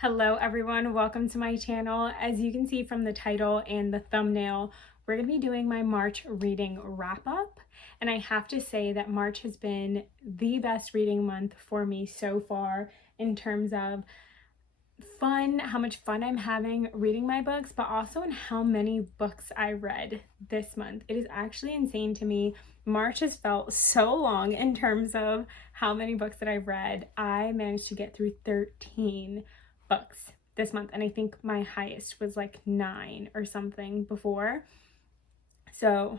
Hello everyone, welcome to my channel. As you can see from the title and the thumbnail, we're going to be doing my March reading wrap up. And I have to say that March has been the best reading month for me so far in terms of fun, how much fun I'm having reading my books, but also in how many books I read this month. It is actually insane to me. March has felt so long in terms of how many books that I've read. I managed to get through 13 books this month, and I think my highest was like 9 or something before. So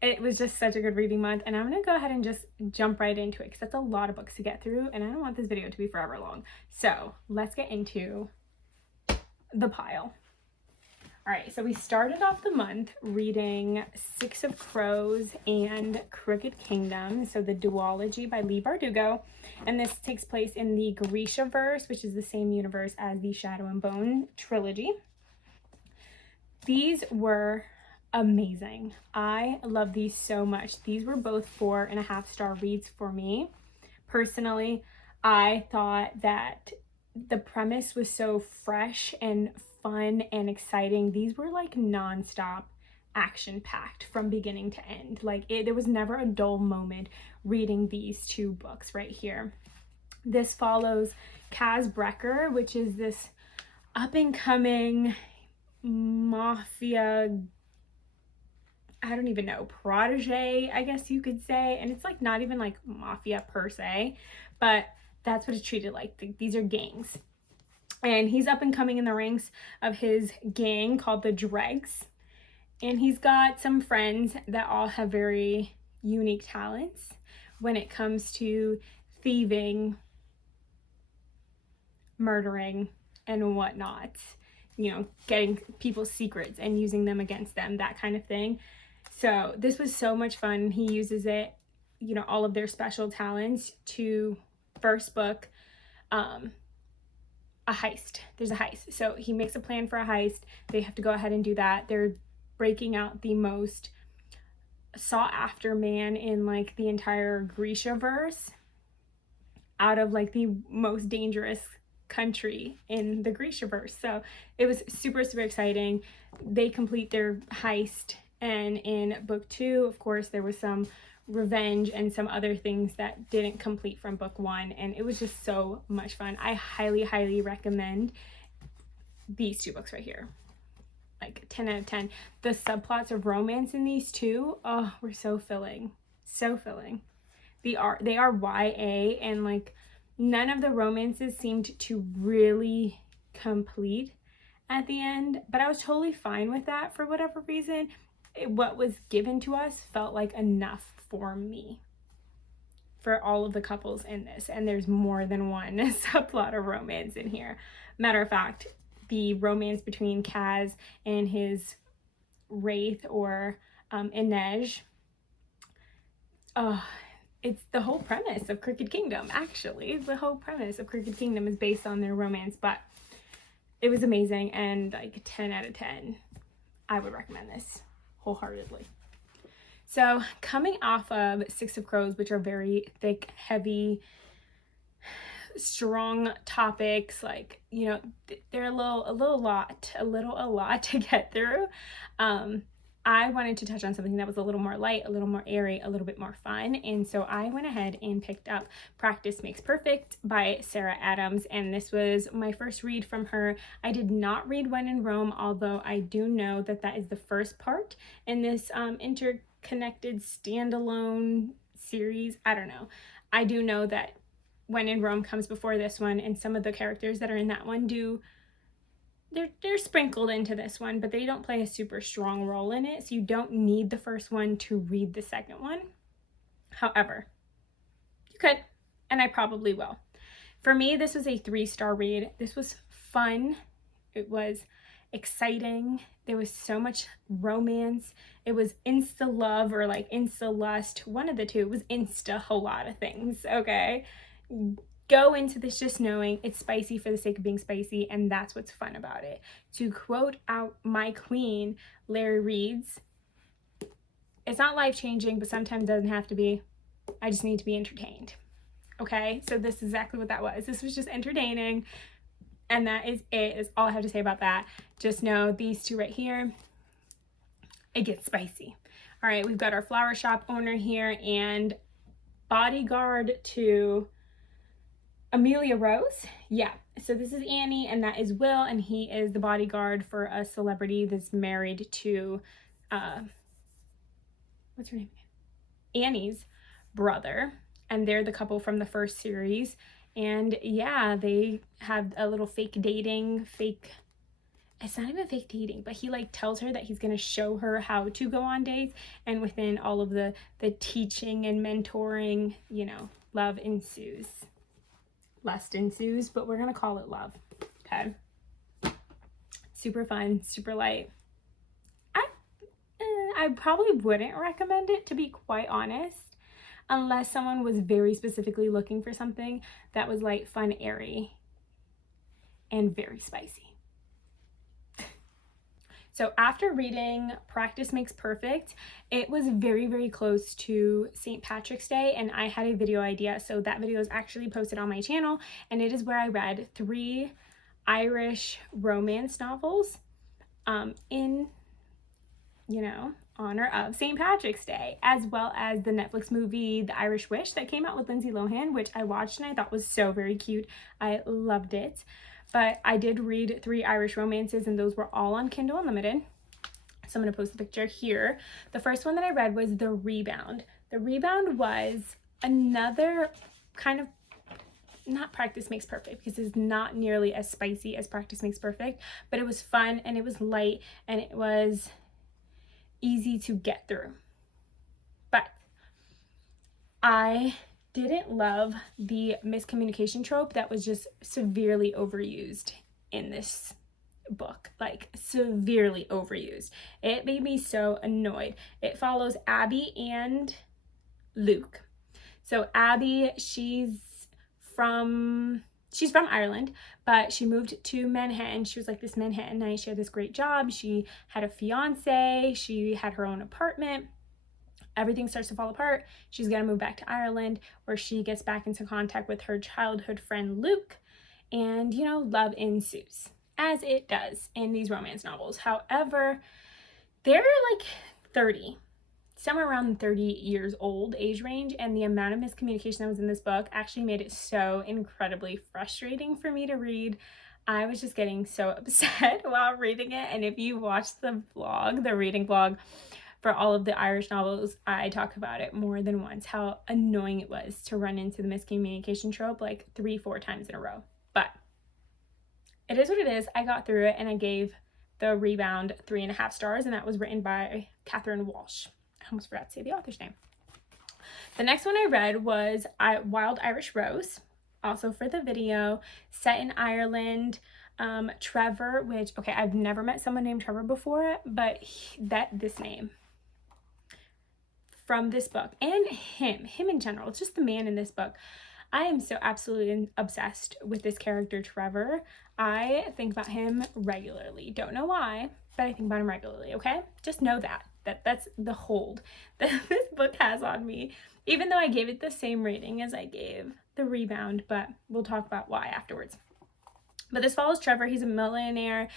it was just such a good reading month, and I'm gonna go ahead and just jump right into it because that's a lot of books to get through and I don't want this video to be forever long. So let's get into the pile. All right, so we started off the month reading Six of Crows and Crooked Kingdom, so the duology by Leigh Bardugo, and this takes place in the Grishaverse, which is the same universe as the Shadow and Bone trilogy. These were amazing. I love these so much. These were both 4.5-star reads for me. Personally, I thought that the premise was so fresh and fun and exciting. These were like nonstop action packed from beginning to end. There was never a dull moment reading these two books right here. This follows Kaz Brekker, which is this up and coming mafia, I don't even know, protege, I guess you could say. And it's like not even like mafia per se, but that's what it's treated like. These are gangs. And he's up and coming in the ranks of his gang called the Dregs. And he's got some friends that all have very unique talents when it comes to thieving, murdering, and whatnot. You know, getting people's secrets and using them against them, that kind of thing. So this was so much fun. He uses it, you know, all of their special talents to first book, a heist. There's a heist. So he makes a plan for a heist. They have to go ahead and do that. They're breaking out the most sought after man in like the entire Grishaverse out of like the most dangerous country in the Grishaverse. So it was super, super exciting. They complete their heist, and in book 2, of course, there was some revenge and some other things that didn't complete from book 1, and it was just so much fun. I highly, highly recommend these two books right here. Like 10 out of 10. The subplots of romance in these two, oh, were so filling. So filling. They are YA, and like none of the romances seemed to really complete at the end, but I was totally fine with that for whatever reason. What was given to us felt like enough for me, for all of the couples in this, and there's more than one subplot of romance in here. Matter of fact, the romance between Kaz and his wraith, or Inej, it's the whole premise of Crooked Kingdom. Actually, the whole premise of Crooked Kingdom is based on their romance, but it was amazing, and like 10 out of 10. I would recommend this wholeheartedly. So coming off of Six of Crows, which are very thick, heavy, strong topics, like, you know, they're a lot to get through. I wanted to touch on something that was a little more light, a little more airy, a little bit more fun. And so I went ahead and picked up Practice Makes Perfect by Sarah Adams. And this was my first read from her. I did not read When in Rome, although I do know that that is the first part in this interconnected standalone series. I don't know. I do know that When in Rome comes before this one, and some of the characters that are in that one they're sprinkled into this one, but they don't play a super strong role in it, so you don't need the first one to read the second one. However, you could, and I probably will. For me, this was a 3-star read. This was fun. It was exciting. There was so much romance. It was insta love or like insta lust. One of the two. It was insta a whole lot of things, okay? Go into this just knowing it's spicy for the sake of being spicy, and that's what's fun about it. To quote out my queen, Larry Reed's, it's not life-changing, but sometimes it doesn't have to be. I just need to be entertained. Okay, so this is exactly what that was. This was just entertaining, and that is it. Is all I have to say about that. Just know these two right here, it gets spicy. All right, we've got our flower shop owner here and bodyguard to Amelia Rose. Yeah, so this is Annie and that is Will, and he is the bodyguard for a celebrity that's married to what's her name, Annie's brother, and they're the couple from the first series. And yeah, they have a little fake dating, it's not even fake dating, but he like tells her that he's going to show her how to go on dates, and within all of the teaching and mentoring, you know, love ensues. Lust ensues, but we're going to call it love. Okay. Super fun, super light. I probably wouldn't recommend it, to be quite honest, unless someone was very specifically looking for something that was light, fun, airy, and very spicy. So after reading Practice Makes Perfect, it was very, very close to St. Patrick's Day, and I had a video idea. So that video is actually posted on my channel, and it is where I read 3 Irish romance novels in, you know, honor of St. Patrick's Day, as well as the Netflix movie The Irish Wish that came out with Lindsay Lohan, which I watched and I thought was so very cute. I loved it. But I did read 3 Irish romances, and those were all on Kindle Unlimited. So I'm going to post the picture here. The first one that I read was The Rebound. The Rebound was another kind of, not Practice Makes Perfect, because it's not nearly as spicy as Practice Makes Perfect, but it was fun and it was light and it was easy to get through. But I didn't love the miscommunication trope that was just severely overused in this book, like severely overused. It made me so annoyed. It follows Abby and Luke. So Abby, she's from Ireland, but she moved to Manhattan. She was like this Manhattanite. She had this great job. She had a fiance. She had her own apartment. Everything starts to fall apart. She's gonna move back to Ireland, where she gets back into contact with her childhood friend Luke, and you know, love ensues, as it does in these romance novels. However, they're like 30, somewhere around 30 years old age range, and the amount of miscommunication that was in this book actually made it so incredibly frustrating for me to read. I was just getting so upset while reading it, and if you watch the vlog, the reading vlog for all of the Irish novels, I talk about it more than once, how annoying it was to run into the miscommunication trope like 3-4 times in a row. But it is what it is. I got through it, and I gave The Rebound 3.5 stars, and that was written by Catherine Walsh. I almost forgot to say the author's name. The next one I read was Wild Irish Rose, also for the video, set in Ireland. Trevor, which, okay, I've never met someone named Trevor before, but this name from this book, and him in general, just the man in this book, I am so absolutely obsessed with this character, Trevor. I think about him regularly. Don't know why, but I think about him regularly, okay? Just know that's the hold that this book has on me, even though I gave it the same rating as I gave The Rebound, but we'll talk about why afterwards. But this follows Trevor. He's a millionaire.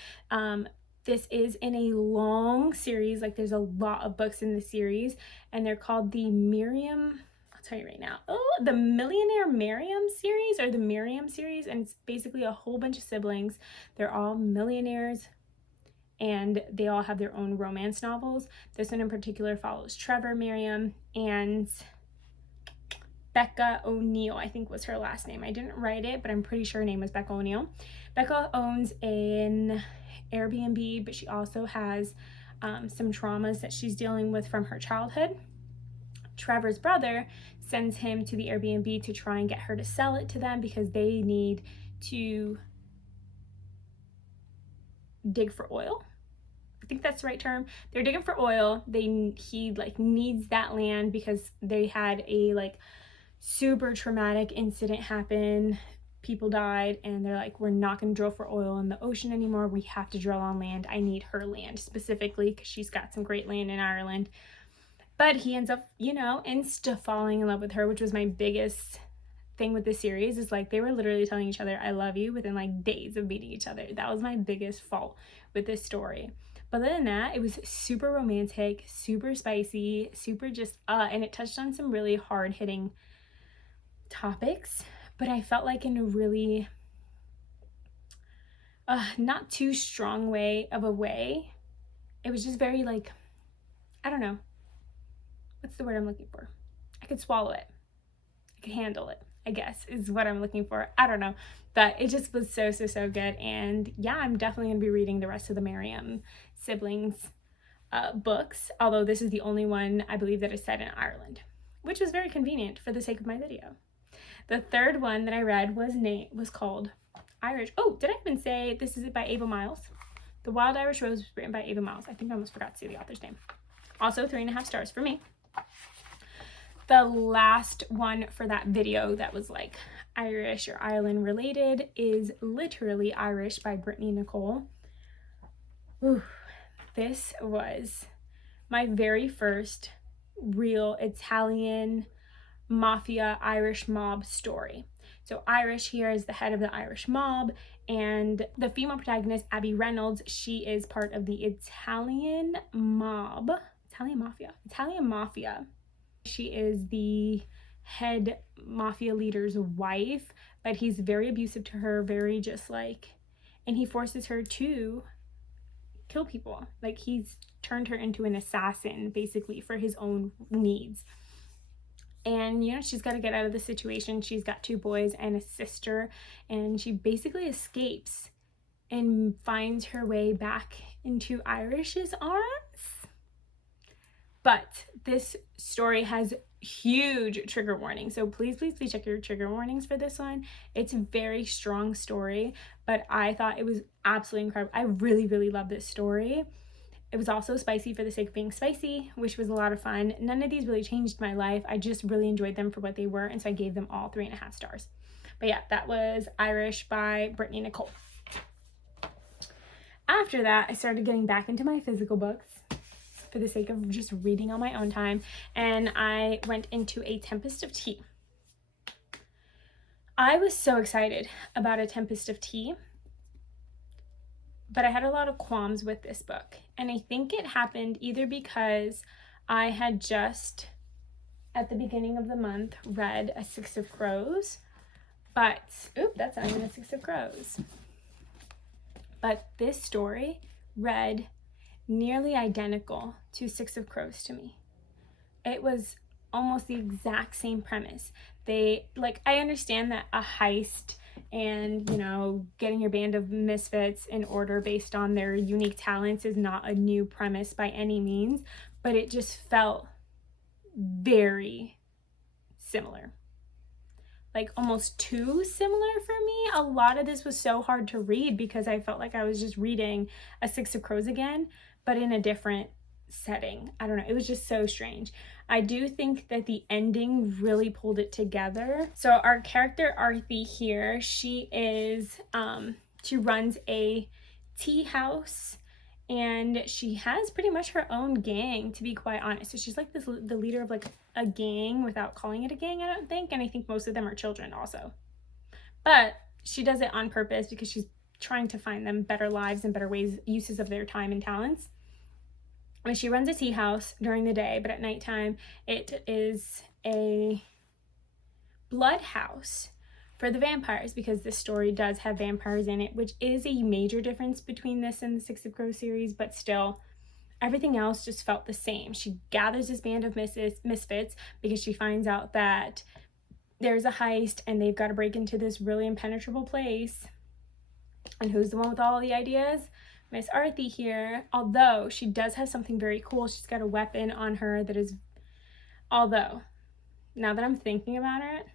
This is in a long series. Like, there's a lot of books in the series, and they're called the Miriam, I'll tell you right now. Oh, the Millionaire Miriam series, or the Miriam series. And it's basically a whole bunch of siblings. They're all millionaires, and they all have their own romance novels. This one in particular follows Trevor, Miriam, and Becca O'Neill, I think was her last name. I didn't write it, but I'm pretty sure her name was Becca O'Neill. Becca owns an Airbnb, but she also has some traumas that she's dealing with from her childhood. Trevor's brother sends him to the Airbnb to try and get her to sell it to them, because they need to dig for oil. I think that's the right term. They're digging for oil. He like needs that land because they had a like super traumatic incident happen. People died, and they're like, we're not going to drill for oil in the ocean anymore. We have to drill on land. I need her land specifically because she's got some great land in Ireland. But he ends up, you know, falling in love with her, which was my biggest thing with this series is like they were literally telling each other I love you within like days of meeting each other. That was my biggest fault with this story. But other than that, it was super romantic, super spicy, super just and it touched on some really hard-hitting topics, but I felt like in a really not too strong way. It was just very like, I don't know, what's the word I'm looking for? I could swallow it. I could handle it, I guess, is what I'm looking for. I don't know. But it just was so good. And yeah, I'm definitely going to be reading the rest of the Merriam siblings books, although this is the only one I believe that is set in Ireland, which was very convenient for the sake of my video. The third one that I read was called Irish. Oh, did I even say this is by Ava Miles? The Wild Irish Rose was written by Ava Miles. I think I almost forgot to say the author's name. Also 3.5 stars for me. The last one for that video that was like Irish or Ireland related is Literally Irish by Brittany Nicole. Ooh, this was my very first real Italian mafia Irish mob story. So Irish here is the head of the Irish mob, and the female protagonist, Abby Reynolds, she is part of the Italian mafia. She is the head mafia leader's wife, but he's very abusive to her, very just like, and he forces her to kill people. Like he's turned her into an assassin basically for his own needs. And you know, she's got to get out of the situation. She's got 2 boys and a sister, and she basically escapes and finds her way back into Irish's arms. But this story has huge trigger warnings, so please check your trigger warnings for this one. It's a very strong story, but I thought it was absolutely incredible. I really love this story. It was also spicy for the sake of being spicy, which was a lot of fun. None of these really changed my life. I just really enjoyed them for what they were, and so I gave them all 3.5 stars. But yeah, that was Irish by Brittany Nicole. After that, I started getting back into my physical books for the sake of just reading on my own time, and I went into A Tempest of Tea. I was so excited about A Tempest of Tea, but I had a lot of qualms with this book. And I think it happened either because I had just, at the beginning of the month, read A Six of Crows. But, that's not even A Six of Crows. But this story read nearly identical to Six of Crows to me. It was almost the exact same premise. I understand that a heist and, you know, getting your band of misfits in order based on their unique talents is not a new premise by any means, but it just felt very similar. Like almost too similar for me. A lot of this was so hard to read because I felt like I was just reading A Six of Crows again, but in a different setting. I don't know, it was just so strange. I do think that the ending really pulled it together. So our character Arthi here, she runs a tea house, and she has pretty much her own gang, to be quite honest. So she's like the leader of like a gang without calling it a gang, I don't think, and I think most of them are children also. But she does it on purpose because she's trying to find them better lives and better uses of their time and talents. And she runs a tea house during the day, but at nighttime it is a blood house for the vampires, because this story does have vampires in it, which is a major difference between this and the Six of Crows series, but still everything else just felt the same. She gathers this band of misfits because she finds out that there's a heist and they've got to break into this really impenetrable place. And who's the one with all the ideas? Miss Arthi here, although she does have something very cool. She's got a weapon on her that is, although, now that I'm thinking about it,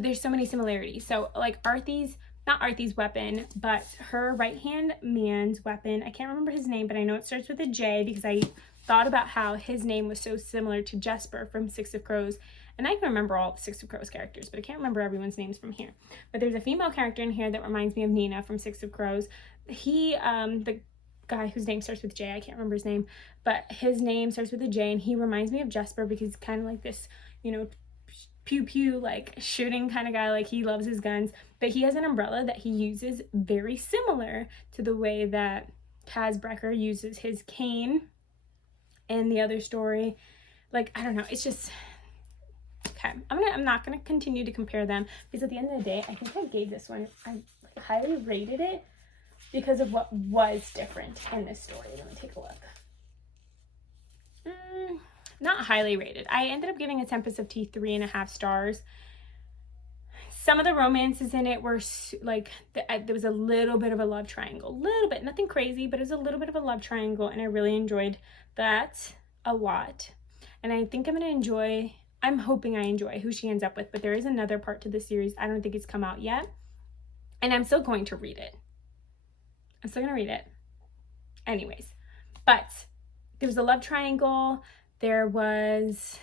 there's so many similarities. So like not Arthi's weapon, but her right-hand man's weapon, I can't remember his name, but I know it starts with a J because I thought about how his name was so similar to Jesper from Six of Crows. And I can remember all the Six of Crows characters, but I can't remember everyone's names from here. But there's a female character in here that reminds me of Nina from Six of Crows. He, the guy whose name starts with J, I can't remember his name, but his name starts with a J, and he reminds me of Jesper because he's kind of like this, you know, pew pew, like shooting kind of guy, like he loves his guns, but he has an umbrella that he uses very similar to the way that Kaz Brekker uses his cane in the other story. Like, I don't know, it's just okay. I'm not gonna continue to compare them, because at the end of the day, I think I gave this one, I highly rated it because of what was different in this story. Let me take a look. Not highly rated. I ended up giving A Tempest of Tea 3.5 stars. Some of the romances in it were like, there was a little bit of a love triangle, little bit, nothing crazy, but it was a little bit of a love triangle, and I really enjoyed that a lot. And I think I'm hoping I enjoy who she ends up with, but there is another part to the series. I don't think it's come out yet, and I'm still going to read it. I'm still gonna read it anyways. But there was a love triangle. There was,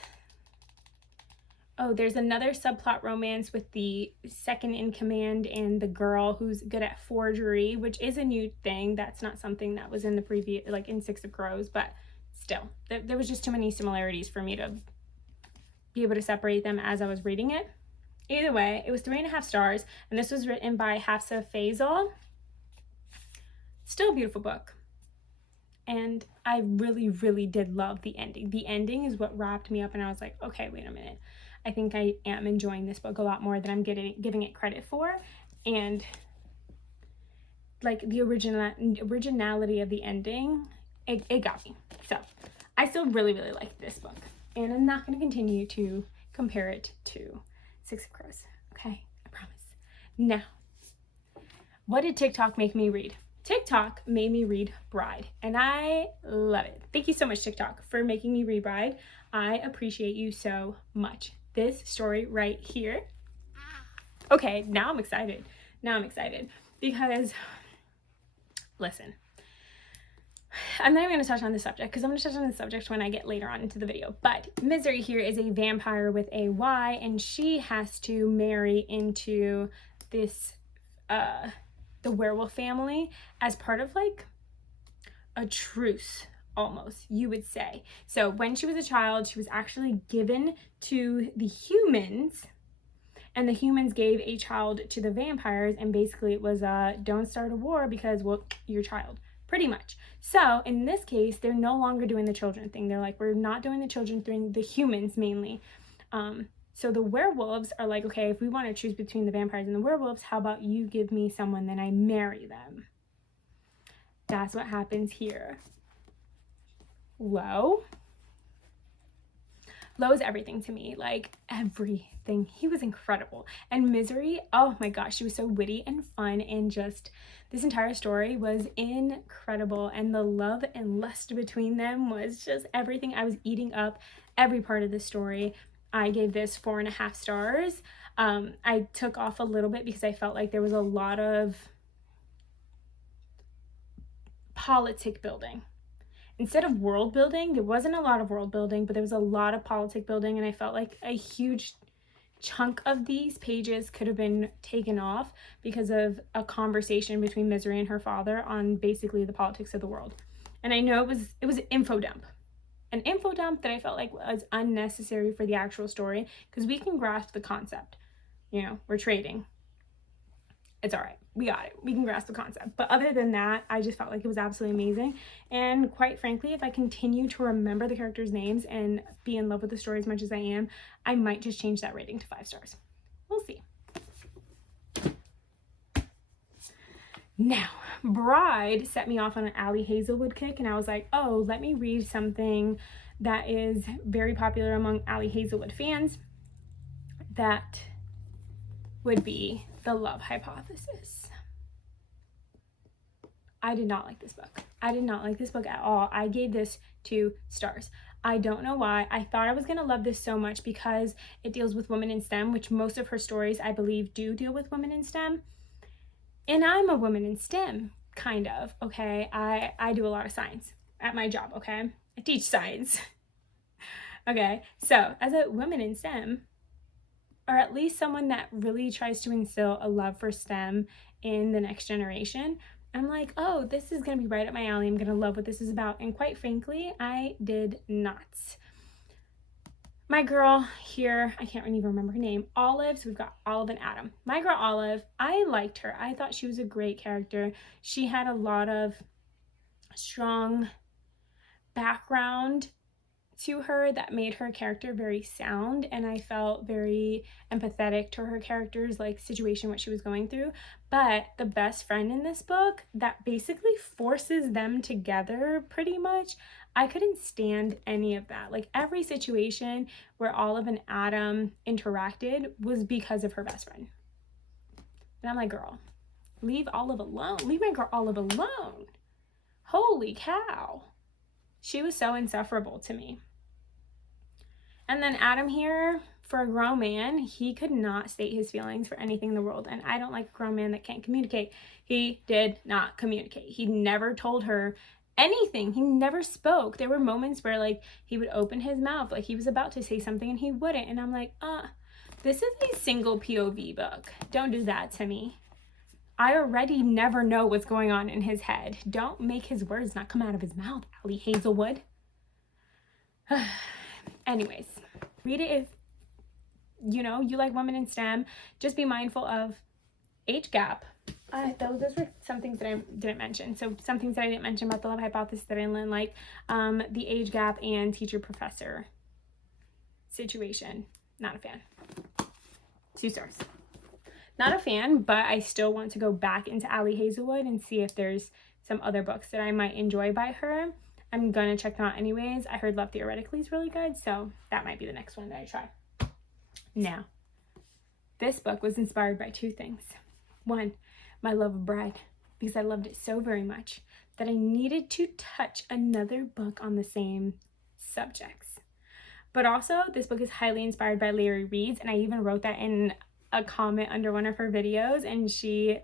there's another subplot romance with the second in command and the girl who's good at forgery, which is a new thing. That's not something that was in the previous, like in Six of Crows, but still, there was just too many similarities for me to be able to separate them as I was reading it. Either way, it was 3.5 stars, and this was written by Hafsa Faizal. Still a beautiful book. And I really, really did love the ending. The ending is what wrapped me up, and I was like, okay, wait a minute. I think I am enjoying this book a lot more than I'm giving it credit for. And like the originality of the ending, it got me. So I still really, really like this book. And I'm not going to continue to compare it to Six of Crows. Okay, I promise. Now, what did TikTok make me read? TikTok made me read Bride, and I love it. Thank you so much, TikTok, for making me read Bride. I appreciate you so much. This story right here. Okay, now I'm excited. Because, listen, I'm not even going to touch on this subject, because I'm going to touch on the subject when I get later on into the video. But Misery here is a vampire with a Y, and she has to marry into this, the werewolf family as part of like a truce, almost, you would say. So when she was a child, she was actually given to the humans, and the humans gave a child to the vampires, and basically it was don't start a war because, well, your child, pretty much. So in this case, they're no longer doing the children thing. They're like, we're not doing the children thing, the humans mainly. So the werewolves are like, okay, if we want to choose between the vampires and the werewolves, how about you give me someone, then I marry them? That's what happens here. Lo is everything to me, like everything. He was incredible. And Misery, oh my gosh, she was so witty and fun, and just this entire story was incredible, and the love and lust between them was just everything. I was eating up every part of the story. I gave this 4.5 stars. I took off a little bit because I felt like there was a lot of politic building. Instead of world building, there wasn't a lot of world building, but there was a lot of politic building, and I felt like a huge chunk of these pages could have been taken off because of a conversation between Misery and her father on basically the politics of the world. And I know it was an info dump. An info dump that I felt like was unnecessary for the actual story, because we can grasp the concept. You know, we're trading. It's all right. We got it. We can grasp the concept. But other than that, I just felt like it was absolutely amazing. And quite frankly, if I continue to remember the characters' names and be in love with the story as much as I am, I might just change that rating to 5 stars. We'll see. Now, Bride set me off on an Ali Hazelwood kick, and I was like, oh, let me read something that is very popular among Ali Hazelwood fans. That would be The Love Hypothesis. I did not like this book. I did not like this book at all. I gave this 2 stars. I don't know why. I thought I was going to love this so much because it deals with women in STEM, which most of her stories, I believe, do deal with women in STEM. And I'm a woman in STEM, kind of, okay? I do a lot of science at my job, okay? I teach science. Okay, so as a woman in STEM, or at least someone that really tries to instill a love for STEM in the next generation, I'm like, oh, this is going to be right up my alley. I'm going to love what this is about. And quite frankly, I did not. My girl here, I can't even remember her name, Olive. So we've got Olive and Adam. My girl Olive, I liked her. I thought she was a great character. She had a lot of strong background to her that made her character very sound, and I felt very empathetic to her character's like situation, what she was going through. But the best friend in this book that basically forces them together pretty much, I couldn't stand any of that. Like every situation where Olive and Adam interacted was because of her best friend. And I'm like, girl, leave Olive alone. Leave my girl Olive alone. Holy cow. She was so insufferable to me. And then Adam here, for a grown man, he could not state his feelings for anything in the world. And I don't like a grown man that can't communicate. He did not communicate. He never told her anything. He never spoke. There were moments where like he would open his mouth like he was about to say something and he wouldn't. And I'm like, this is a single POV book. Don't do that to me. I already never know what's going on in his head. Don't make his words not come out of his mouth, Ali Hazelwood. Anyways, read it if, you know, you like women in STEM. Just be mindful of age gap. Those were some things that I didn't mention. So some things that I didn't mention about the love hypothesis that I didn't like, the age gap and teacher-professor situation. Not a fan. 2 stars. Not a fan, but I still want to go back into Ali Hazelwood and see if there's some other books that I might enjoy by her. I'm gonna check them out anyways. I heard Love Theoretically is really good, so that might be the next one that I try. Now, this book was inspired by 2 things. 1, my love of Bride, because I loved it so very much that I needed to touch another book on the same subjects. But also, this book is highly inspired by Larry Reed's, and I even wrote that in a comment under one of her videos, and she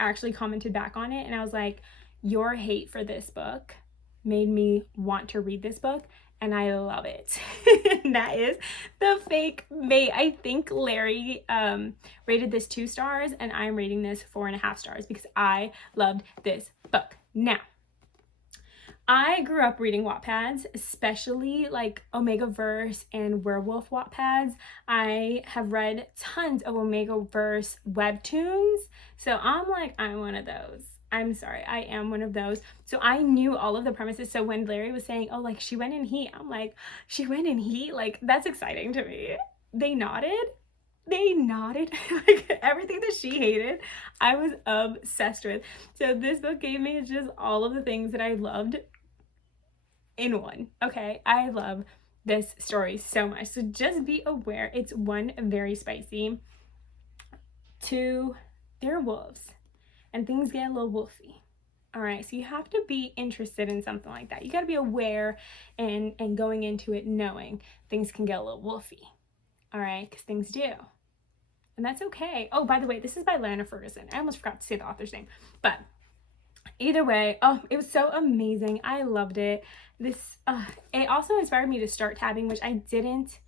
actually commented back on it, and I was like, your hate for this book made me want to read this book, and I love it. That is the fake mate. I think Larry rated this 2 stars, and I'm rating this 4.5 stars because I loved this book. Now, I grew up reading Wattpads, especially like Omegaverse and Werewolf Wattpads. I have read tons of Omegaverse webtoons, so I'm like, I'm one of those. I'm sorry, I am one of those. So I knew all of the premises. So when Larry was saying, oh, like she went in heat, I'm like, she went in heat? Like, that's exciting to me. They nodded. Like everything that she hated, I was obsessed with. So this book gave me just all of the things that I loved in one. Okay, I love this story so much. So just be aware, it's 1, very spicy. 2, they're wolves. And things get a little wolfy. All right, so you have to be interested in something like that. You got to be aware and going into it knowing things can get a little wolfy. All right, because things do. And that's okay. Oh, by the way, this is by Lana Ferguson. I almost forgot to say the author's name. But either way, oh, it was so amazing. I loved it. It also inspired me to start tabbing, which I didn't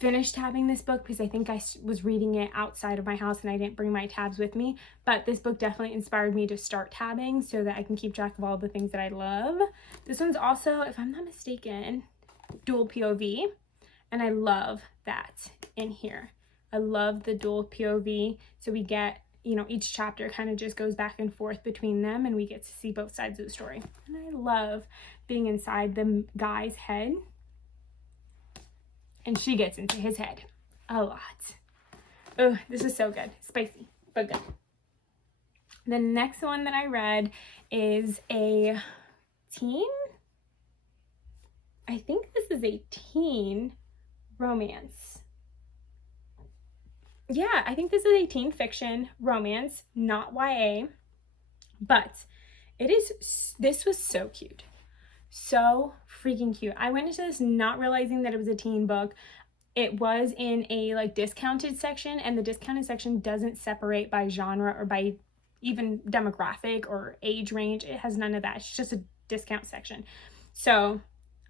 finish tabbing this book because I think I was reading it outside of my house and I didn't bring my tabs with me. But this book definitely inspired me to start tabbing so that I can keep track of all the things that I love. This one's also, if I'm not mistaken, dual POV. And I love that in here. I love the dual POV. So we get, you know, each chapter kind of just goes back and forth between them and we get to see both sides of the story. And I love being inside the guy's head. And she gets into his head a lot. Oh, this is so good. Spicy, but good. The next one that I read is a teen. I think this is a teen romance. Yeah, I think this is a teen fiction romance, not YA. But this was so cute. So freaking cute. I went into this not realizing that it was a teen book. It was in a like discounted section, and the discounted section doesn't separate by genre or by even demographic or age range. It has none of that. It's just a discount section. So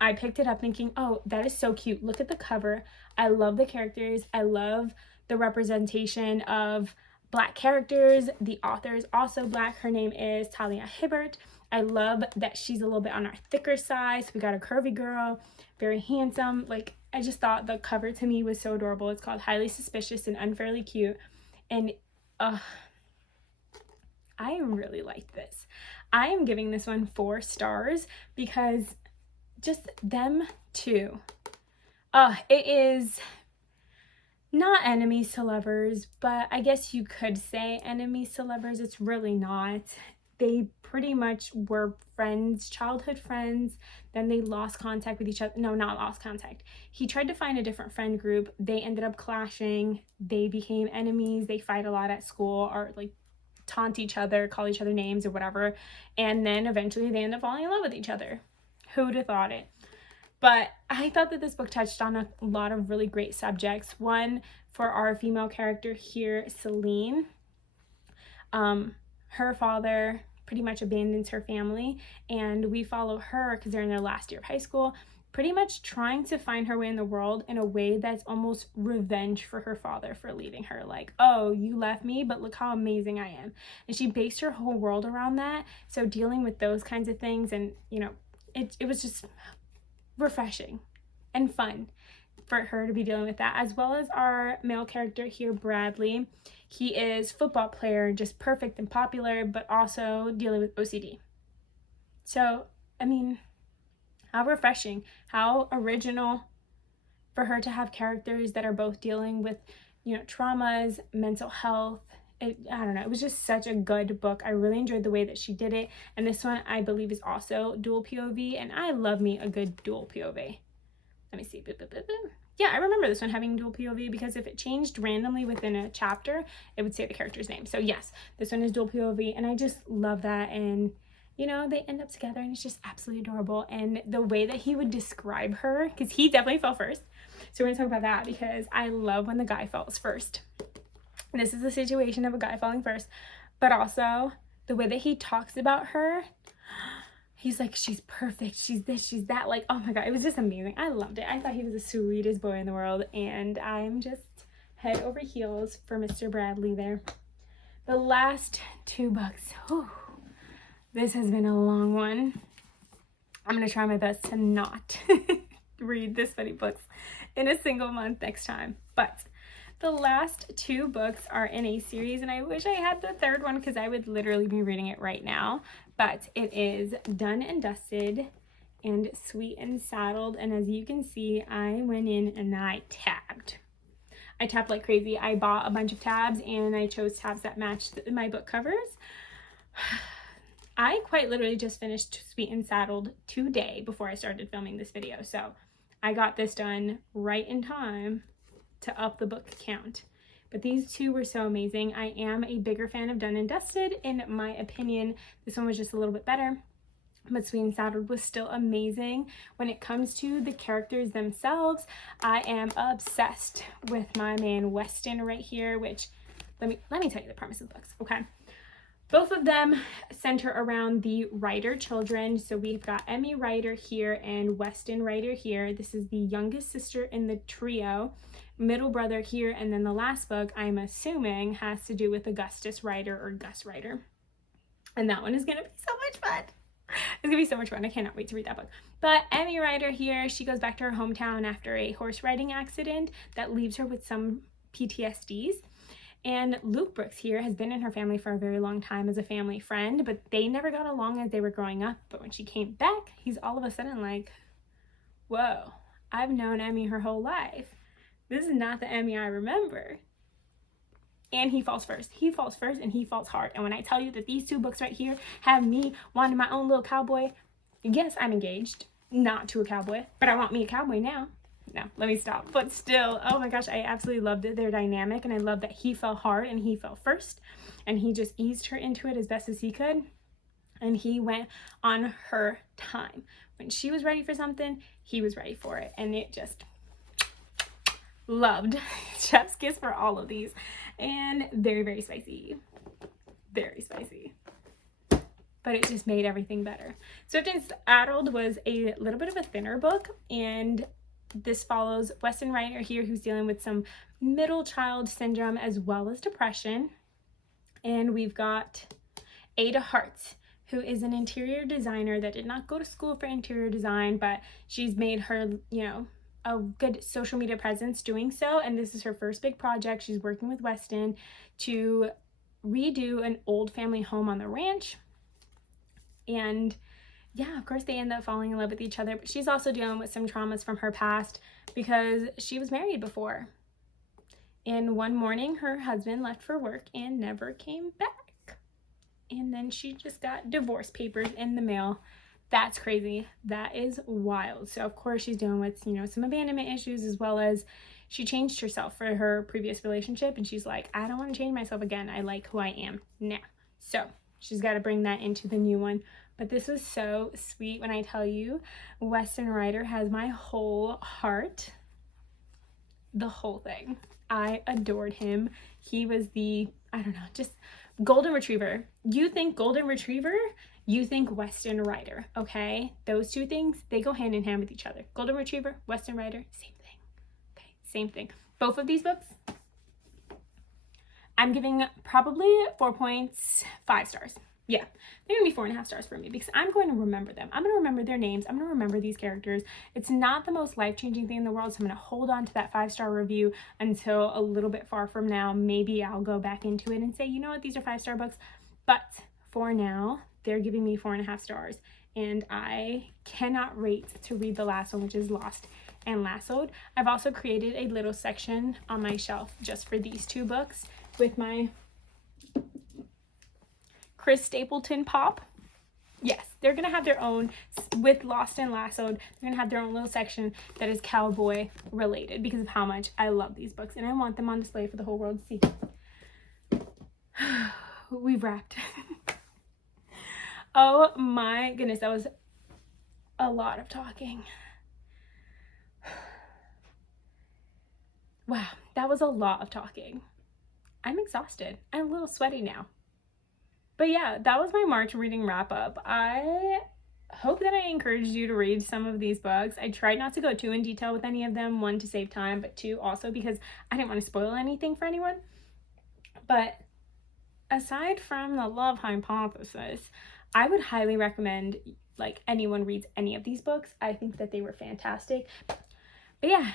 I picked it up thinking, oh, that is so cute. Look at the cover. I love the characters. I love the representation of Black characters. The author is also Black. Her name is Talia Hibbert. I love that she's a little bit on our thicker side. So we got a curvy girl, very handsome. Like, I just thought the cover to me was so adorable. It's called Highly Suspicious and Unfairly Cute. And I really liked this. I am giving this one 4 stars because just them two. It is not enemies to lovers, but I guess you could say enemies to lovers. It's really not. They pretty much were friends, childhood friends. Then they lost contact with each other. No, not lost contact. He tried to find a different friend group. They ended up clashing. They became enemies. They fight a lot at school, or like taunt each other, call each other names or whatever. And then eventually they end up falling in love with each other. Who'd have thought it? But I thought that this book touched on a lot of really great subjects. One, for our female character here, Celine. Her father pretty much abandons her family, and we follow her because they're in their last year of high school, pretty much trying to find her way in the world in a way that's almost revenge for her father for leaving her. Like, oh, you left me, but look how amazing I am. And she based her whole world around that. So dealing with those kinds of things, and it was just refreshing and fun for her to be dealing with that, as well as our male character here, Bradley. He is a football player, just perfect and popular, but also dealing with OCD. So, I mean, how refreshing, how original for her to have characters that are both dealing with, traumas, mental health. I don't know, it was just such a good book. I really enjoyed the way that she did it. And this one, I believe, is also dual POV, and I love me a good dual POV. Let me see. Yeah, I remember this one having dual POV because if it changed randomly within a chapter, it would say the character's name. So yes, this one is dual POV, and I just love that. And they end up together, and it's just absolutely adorable. And the way that he would describe her, because he definitely fell first. So we're gonna talk about that because I love when the guy falls first. This is a situation of a guy falling first, but also the way that he talks about her. He's like, she's perfect, she's this, she's that. Like, oh my God, it was just amazing. I loved it. I thought he was the sweetest boy in the world, and I'm just head over heels for Mr. Bradley there. The last 2 books. Whew, this has been a long one. I'm going to try my best to not read this many books in a single month next time. But the last 2 books are in a series, and I wish I had the 3rd one because I would literally be reading it right now. But it is Done and Dusted and Sweet and Saddled. And as you can see, I went in and I tabbed. I tabbed like crazy. I bought a bunch of tabs, and I chose tabs that matched my book covers. I quite literally just finished Sweet and Saddled today before I started filming this video. So I got this done right in time to up the book count. But these 2 were so amazing. I am a bigger fan of Done and Dusted. In my opinion, this one was just a little bit better. But Sweet and Saddled was still amazing. When it comes to the characters themselves, I am obsessed with my man Weston right here, which let me tell you the premise of the books, okay? Both of them center around the Ryder children. So we've got Emmy Ryder here and Weston Ryder here. This is the youngest sister in the trio, middle brother here, and then the last book, I'm assuming, has to do with Augustus Ryder or Gus Ryder. And that one is going to be so much fun. It's going to be so much fun. I cannot wait to read that book. But Emmy Ryder here, she goes back to her hometown after a horse riding accident that leaves her with some PTSDs. And Luke Brooks here has been in her family for a very long time as a family friend, but they never got along as they were growing up. But when she came back, he's all of a sudden like, whoa, I've known Emmy her whole life. This is not the Emmy I remember. And he falls first. He falls first, and he falls hard. And when I tell you that these 2 books right here have me wanting my own little cowboy, yes, I'm engaged, not to a cowboy, but I want me a cowboy now. No, let me stop. But still, oh my gosh, I absolutely loved their dynamic, and I love that he fell hard and he fell first, and he just eased her into it as best as he could, and he went on her time. When she was ready for something, he was ready for it, and it just loved. Chef's kiss for all of these, and very, very spicy. Very spicy. But it just made everything better. Swift and Saddled was a little bit of a thinner book, and this follows Weston Ryder here, who's dealing with some middle child syndrome as well as depression. And we've got Ada Hart, who is an interior designer that did not go to school for interior design, but she's made her, a good social media presence doing so. And this is her first big project. She's working with Weston to redo an old family home on the ranch. And yeah, of course they end up falling in love with each other, but she's also dealing with some traumas from her past because she was married before. And one morning her husband left for work and never came back. And then she just got divorce papers in the mail. That's crazy. That is wild. So of course she's dealing with, some abandonment issues, as well as she changed herself for her previous relationship. And she's like, I don't want to change myself again. I like who I am now. So she's got to bring that into the new one. But this was so sweet. When I tell you, Weston Ryder has my whole heart. The whole thing. I adored him. He was the, just golden retriever. You think golden retriever, you think Weston Ryder, okay? Those two things, they go hand in hand with each other. Golden retriever, Weston Ryder, same thing. Okay, same thing. Both of these books, I'm giving probably 4 points, 5 stars. Yeah, they're gonna be 4.5 stars for me because I'm going to remember them. I'm gonna remember their names. I'm gonna remember these characters. It's not the most life-changing thing in the world, so I'm gonna hold on to that 5-star review until a little bit far from now. Maybe I'll go back into it and say, you know what, these are 5-star books. But for now, they're giving me 4.5 stars. And I cannot wait to read the last one, which is Lost and Lassoed. I've also created a little section on my shelf just for these 2 books with my Chris Stapleton pop. Yes, they're gonna have their own, with Lost and Lassoed, they're gonna have their own little section that is cowboy related because of how much I love these books and I want them on display for the whole world to see. We've wrapped. Oh my goodness, that was a lot of talking. Wow, that was a lot of talking. I'm exhausted. I'm a little sweaty now. But yeah, that was my March reading wrap up. I hope that I encouraged you to read some of these books. I tried not to go too in detail with any of them. 1, to save time, but 2, also because I didn't want to spoil anything for anyone. But aside from the love hypothesis, I would highly recommend anyone reads any of these books. I think that they were fantastic. But yeah,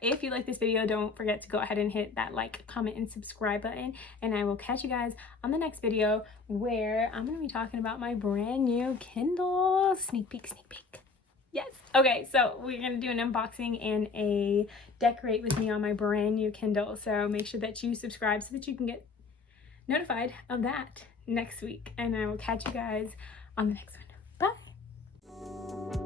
if you like this video, don't forget to go ahead and hit that like, comment, and subscribe button, and I will catch you guys on the next video where I'm gonna be talking about my brand new Kindle. Sneak peek, sneak peek. Yes. Okay, so we're gonna do an unboxing and a decorate with me on my brand new Kindle, so make sure that you subscribe so that you can get notified of that next week, and I will catch you guys on the next one. Bye.